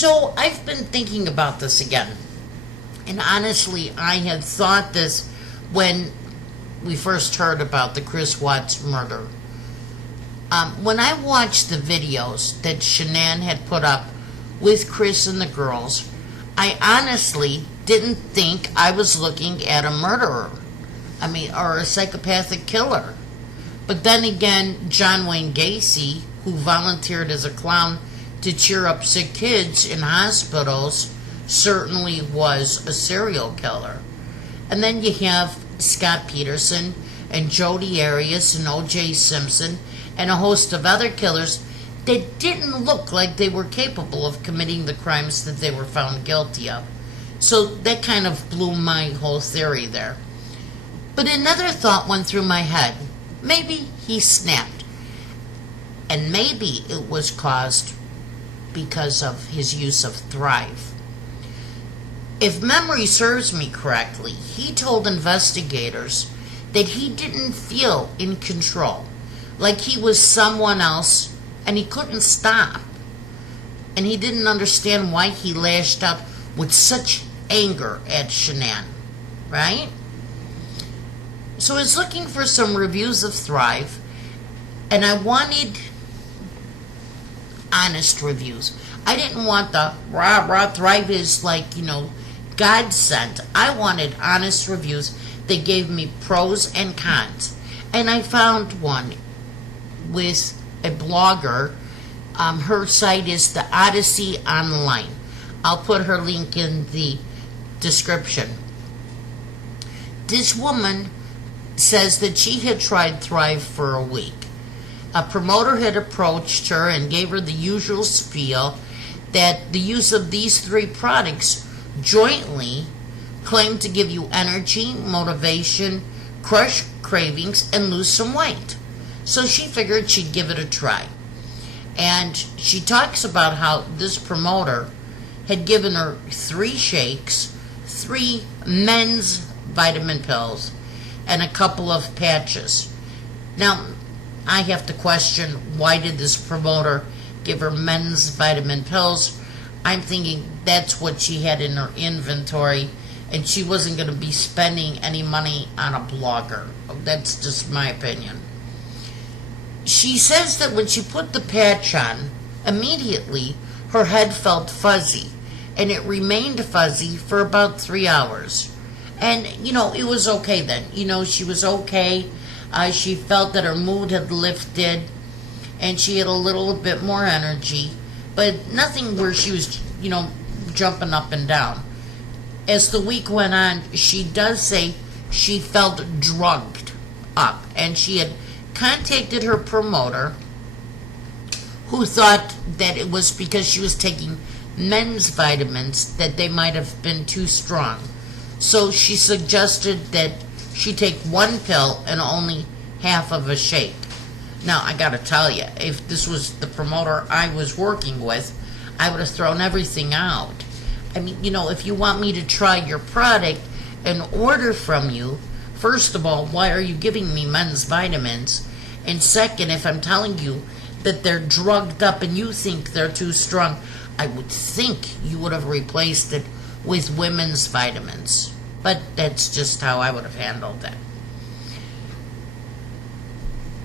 So I've been thinking about this again. And honestly, I had thought this when we first heard about the Chris Watts murder. When I watched the videos that Shan'ann had put up with Chris and the girls, I honestly didn't think I was looking at a murderer. Or a psychopathic killer. But then again, John Wayne Gacy, who volunteered as a clown to cheer up sick kids in hospitals, certainly was a serial killer. And then you have Scott Peterson and Jodi Arias and O.J. Simpson and a host of other killers that didn't look like they were capable of committing the crimes that they were found guilty of. So that kind of blew my whole theory there. But another thought went through my head. Maybe he snapped. And maybe it was caused because of his use of Thrive. If memory serves me correctly, he told investigators that he didn't feel in control, like he was someone else and he couldn't stop. And he didn't understand why he lashed out with such anger at Shan'ann, right? So I was looking for some reviews of Thrive, and I wanted honest reviews. I didn't want the rah Thrive is God sent. I wanted honest reviews that gave me pros and cons. And I found one with a blogger. Her site is the Odyssey Online. I'll put her link in the description. This woman says that she had tried Thrive for a week. A promoter had approached her and gave her the usual spiel that the use of these 3 products jointly claimed to give you energy, motivation, crush cravings, and lose some weight. So she figured she'd give it a try. And she talks about how this promoter had given her 3 shakes, 3 men's vitamin pills, and a couple of patches. Now, I have to question, why did this promoter give her men's vitamin pills? I'm thinking that's what she had in her inventory, and she wasn't going to be spending any money on a blogger. That's just my opinion. She says that when she put the patch on, immediately her head felt fuzzy, and it remained fuzzy for about 3 hours. And, it was okay then. She was okay. She felt that her mood had lifted, and she had a little bit more energy, but nothing where she was, jumping up and down. As the week went on, she does say she felt drugged up, and she had contacted her promoter, who thought that it was because she was taking men's vitamins that they might have been too strong. So she suggested that she take 1 pill and only half of a shake. Now, I gotta tell you, if this was the promoter I was working with, I would have thrown everything out. If you want me to try your product and order from you, first of all, why are you giving me men's vitamins? And second, if I'm telling you that they're drugged up and you think they're too strong, I would think you would have replaced it with women's vitamins. But that's just how I would have handled that.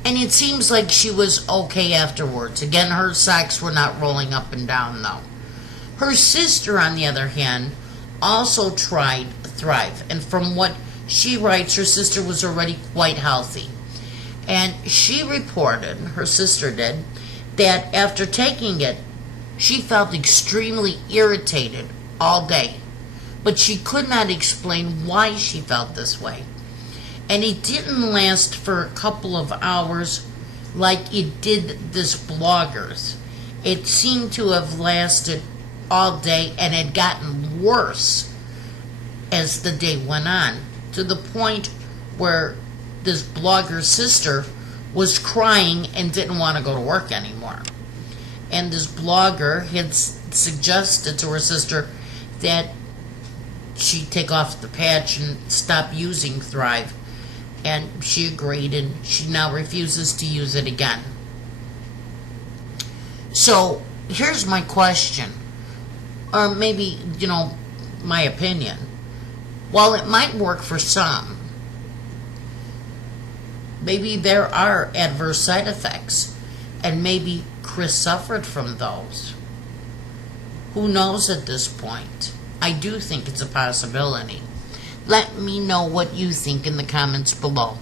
And it seems like she was okay afterwards. Again, her socks were not rolling up and down, though. Her sister, on the other hand, also tried Thrive. And from what she writes, her sister was already quite healthy. And she reported, her sister did, that after taking it, she felt extremely irritated all day. But she could not explain why she felt this way. And it didn't last for a couple of hours like it did this blogger's. It seemed to have lasted all day and had gotten worse as the day went on, to the point where this blogger's sister was crying and didn't want to go to work anymore. And this blogger had suggested to her sister that she take off the patch and stop using Thrive. And she agreed, and she now refuses to use it again. So, here's my question. or maybe, my opinion, while it might work for some, maybe there are adverse side effects, and maybe Chris suffered from those. Who knows at this point? I do think it's a possibility. Let me know what you think in the comments below.